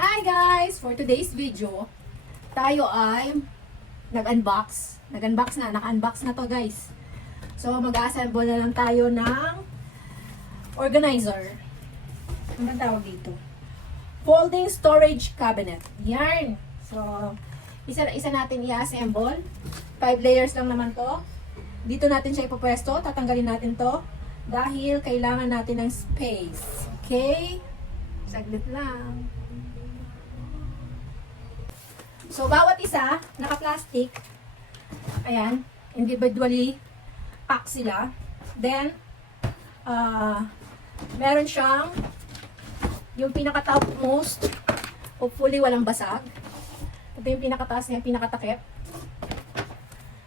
Hi guys! For today's video, tayo ay nag-unbox. Naka-unbox na to guys. So mag-assemble na lang tayo ng organizer. Ano bang tawag dito? Folding storage cabinet. Yarn! So, isa natin i-assemble. 5 layers lang naman to. Dito natin siya ipopwesto. Tatanggalin natin to. Dahil kailangan natin ng space. Okay? Saglit lang. So, bawat isa, naka-plastic. Ayan. Individually pack sila. Then, meron siyang yung pinaka-topmost. Hopefully, walang basag. Ito yung pinaka-taas niya, pinaka-takip.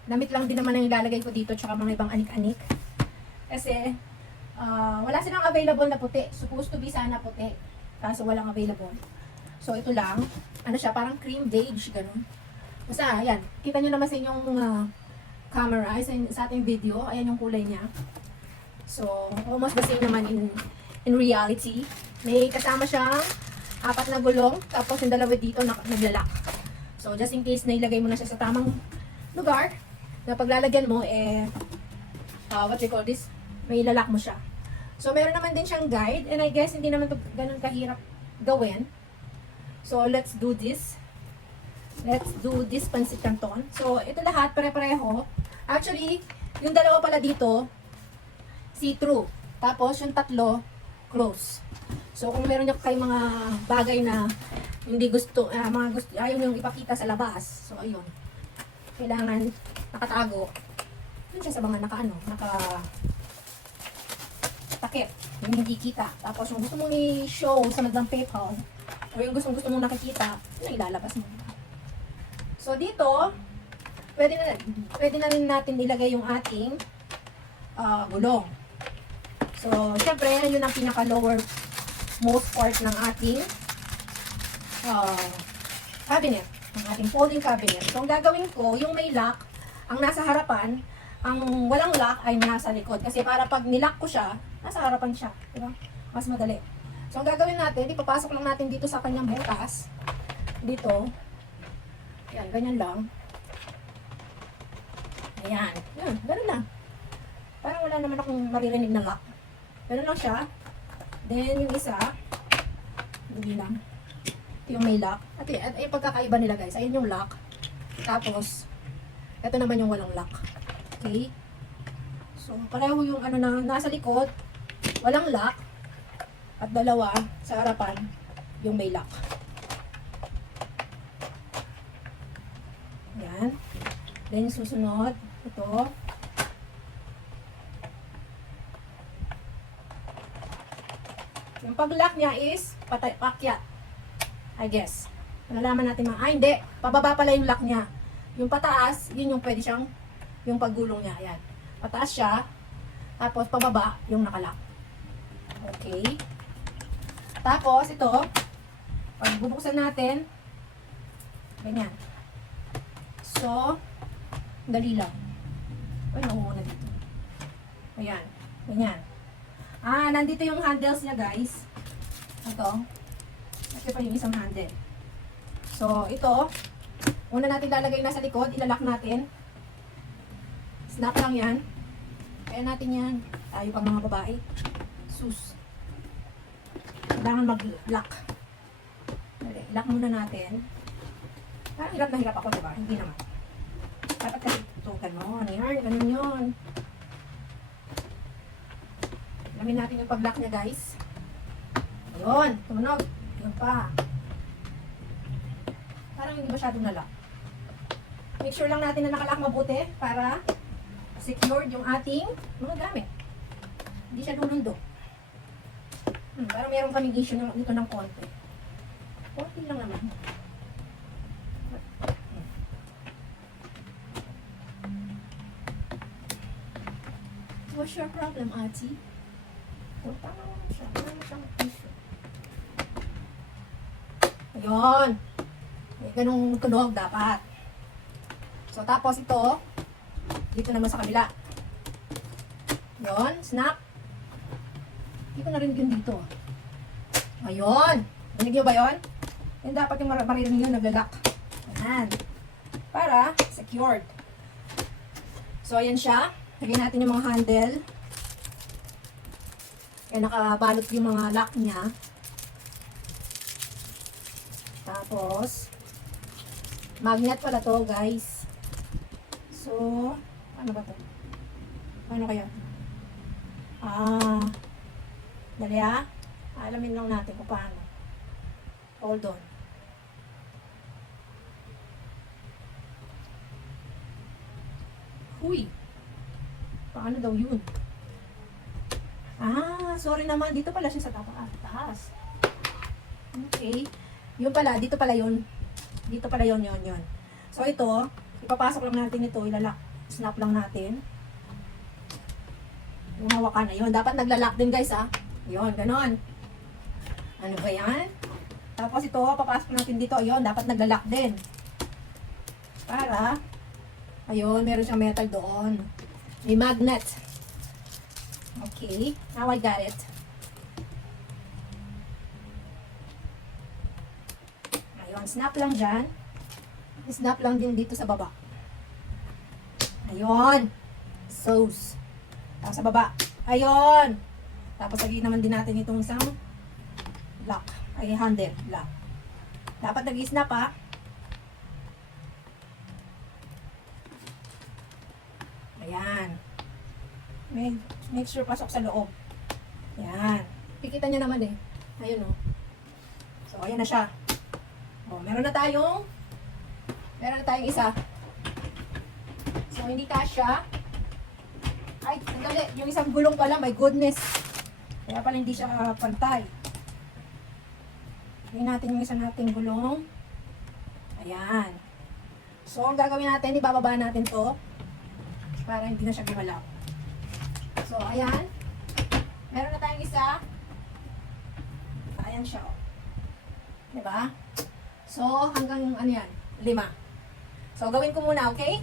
Damit lang din naman ang ilalagay ko dito, tsaka mga ibang anik-anik. Kasi, wala silang available na puti. Supposed to be sana puti. Kaso walang available. So, ito lang. Ano siya, parang cream beige, ganun. Basta, ayan. Kita nyo naman sa inyong camera, sa ating video. Ayan yung kulay niya. So, almost the same naman in reality. May kasama siyang 4 na gulong. Tapos yung dalawa dito naglalak. So, just in case na ilagay mo na siya sa tamang lugar, na paglalagyan mo, what you call this, may ilalak mo siya. So, meron naman din siyang guide. And I guess, hindi naman ito ganun kahirap gawin. So, let's do this. Let's do this pansit canton. So, ito lahat, pare-pareho. Actually, yung dalawa pala dito, see-through. Tapos, yung tatlo, close. So, kung meron nyo kayo mga bagay na hindi gusto, ayaw nyo ipakita sa labas. So, ayun. Kailangan nakatago. Yun siya sa mga takip. Yung hindi kita. Tapos, yung gusto mong i-show sa magdang PayPal, o yung gusto mong nakikita, yun ilalabas mo. So, dito, pwede na rin natin ilagay yung ating gulong. So, syempre, yun ang pinaka-lower most part ng ating cabinet. Ng ating folding cabinet. So, ang gagawin ko, yung may lock, ang nasa harapan, ang walang lock ay nasa likod. Kasi para pag nilock ko siya, nasa harapan siya. Diba? Mas madali. So, ang gagawin natin, ipapasok lang natin dito sa kanyang butas. Dito. Ayan, ganyan lang. Ayan. Yan, ganun lang. Parang wala naman akong maririnig na lock. Ganun lang siya. Then, yung isa, hindi lang. Ito yung may lock. At yung pagkakaiba nila guys, ayun yung lock. Tapos, ito naman yung walang lock. Okay? So, pareho yung na nasa likod, walang lock. At dalawa sa harapan, yung may lock. Yan. Then, susunod, ito. Yung pag-lock niya is pakyat. I guess. Malalaman natin hindi. Pababa pala yung lock niya. Yung pataas, yun yung pwede siyang, yung paggulong niya. Ayan. Pataas siya. Tapos, pababa, yung nakalock. Okay. Tapos, ito, pag bubuksan natin, ganyan. So, dali lang. Ay, nakuha dito. Ayan, ganyan. Nandito yung handles niya, guys. Ito. Ito pa yung isang handle. So, ito, una natin lalagay na sa likod, ilalak natin. Snap lang yan. Kaya natin yan. Tayo pang mga babae. Sus. Kailangan mag-lock. Lock muna natin. Parang hirap na hirap ako, diba? Hindi naman. Dapat kasi ito, gano'n. Yan, gano'n yun. Alamin natin yung pag-lock niya, guys. Ayun, tumunog. Ayun pa. Parang hindi masyadong na-lock. Make sure lang natin na nakalock mabuti para secured yung ating mga gamit. Hindi siya lulundo. Parang meron kaming issue dito ng konti. Konti lang naman. What's your problem, Ate? Tama naman siya. Wala siyang issue. Ayun. May ganung tunog dapat. So, tapos ito, dito naman sa kabila. Ayun, snap. Hindi ko narinig yun dito. Ayun. Narinig nyo ba yun? Yung dapat yung maririnig nyo, naglalak. Ayan. Para secured. So, ayan siya. Lagyan natin yung mga handle. Kaya nakabalot yung mga lock niya. Tapos, magnet pala to, guys. So, ano ba to? Ano kaya? Dali alamin lang natin kung paano. Hold on. Uy! Paano daw yun? Sorry naman. Dito pala siya sa taas. Okay. Yun pala. Dito pala yun. Dito pala yun. So ito, ipapasok lang natin ito. Ilalak. Snap lang natin. Yung hawakan na yun. Dapat naglalak din guys Yun, ganon. Ano ba yan? Tapos ito, papasok natin dito. Ayun, dapat naglalak din. Para, ayun, meron siyang metal doon. May magnet. Okay, now I got it. Ayun, snap lang dyan. Snap lang din dito sa baba. Ayun. Tapos sa baba. Ayun. Tapos lagyan naman din natin itong isang lock. Ay, handle. Lock. Dapat nag-snap Ayan. Make sure pasok sa loob. Ayan. Pikita niya naman Ayun So, ayan na siya. Meron na tayong isa. So, hindi kasya. Ay, sandali. Yung isang gulong pala, my goodness. Kaya pala hindi siya pantay. Tingnan natin yung isa nating gulong. Ayan. So, ang gagawin natin, ibababa natin to para hindi na siya gumalaw. So, ayan. Meron na tayong isa. Ayan siya. Diba? So, hanggang 5. So, gawin ko muna, okay?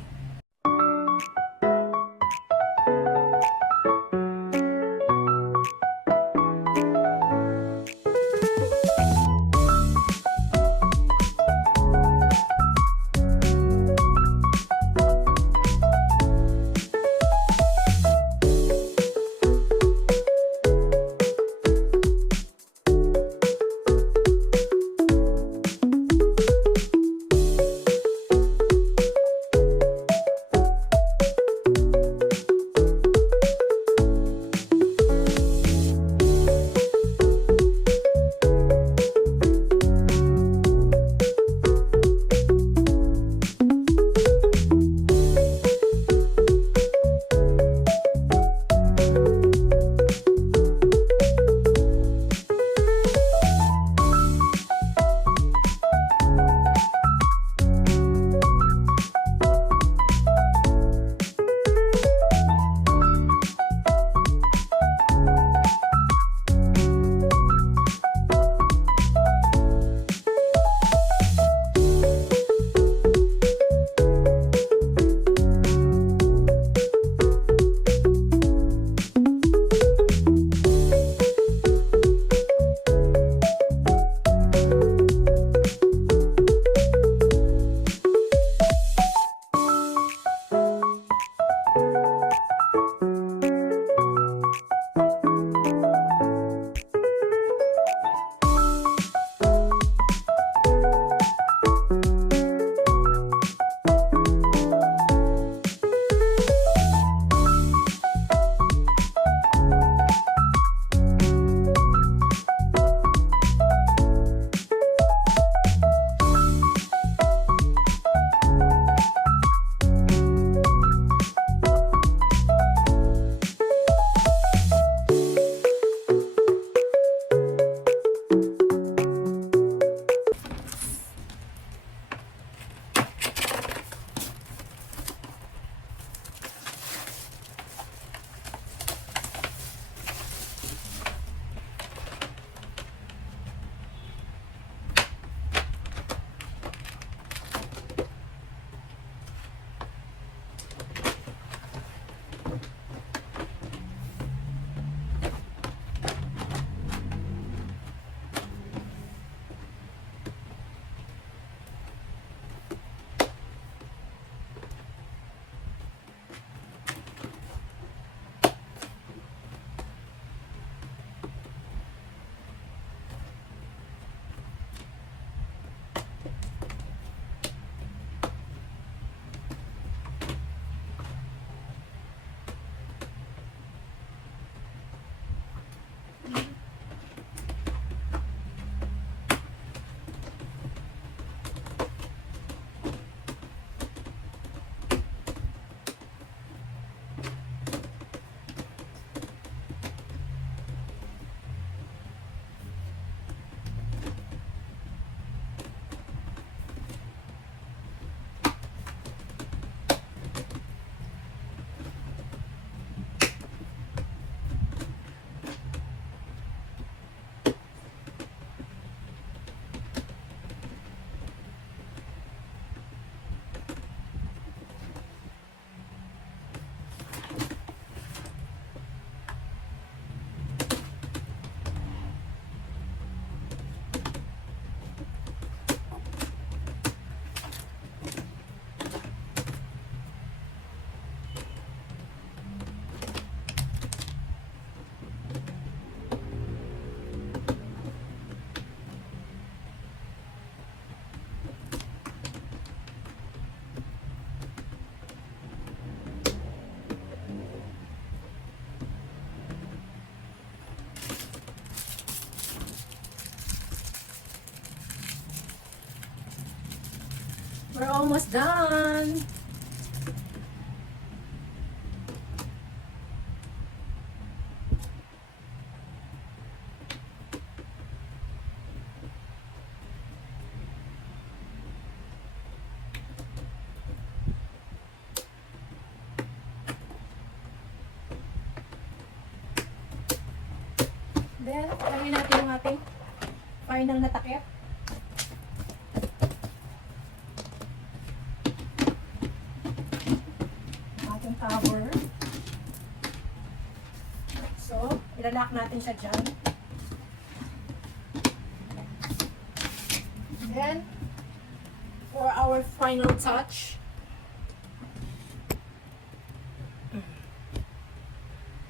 We're almost done. Then, lagyan natin yung ating final na takip. Ating cover. So, ilalak natin siya dyan. Then, for our final touch,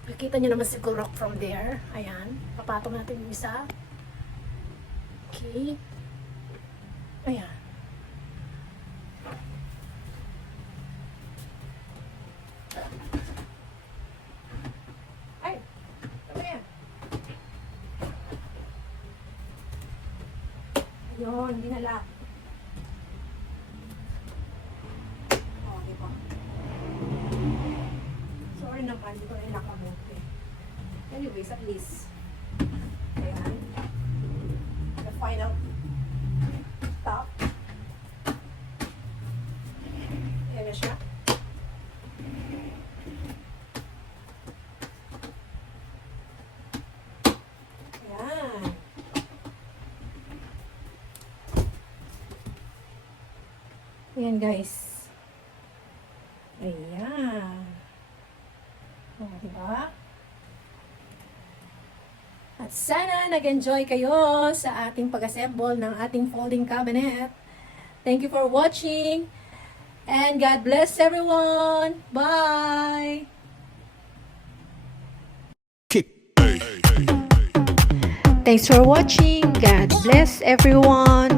nakita nyo naman siguro from there. Ayan. Papatong natin yung isa. Okay. Ayan. Ay! Ano yan? Ayun, hindi nalak. Oh, diba? Sorry naman, hindi ko na nakabuti. Anyways, at least. Ayan. The final top. Ayan na siya. Ayan. Ayan guys. Ayan. O, diba? At sana nag-enjoy kayo sa ating pag-assemble ng ating folding cabinet. Thank you for watching. And God bless everyone. Bye! Thanks for watching. God bless everyone.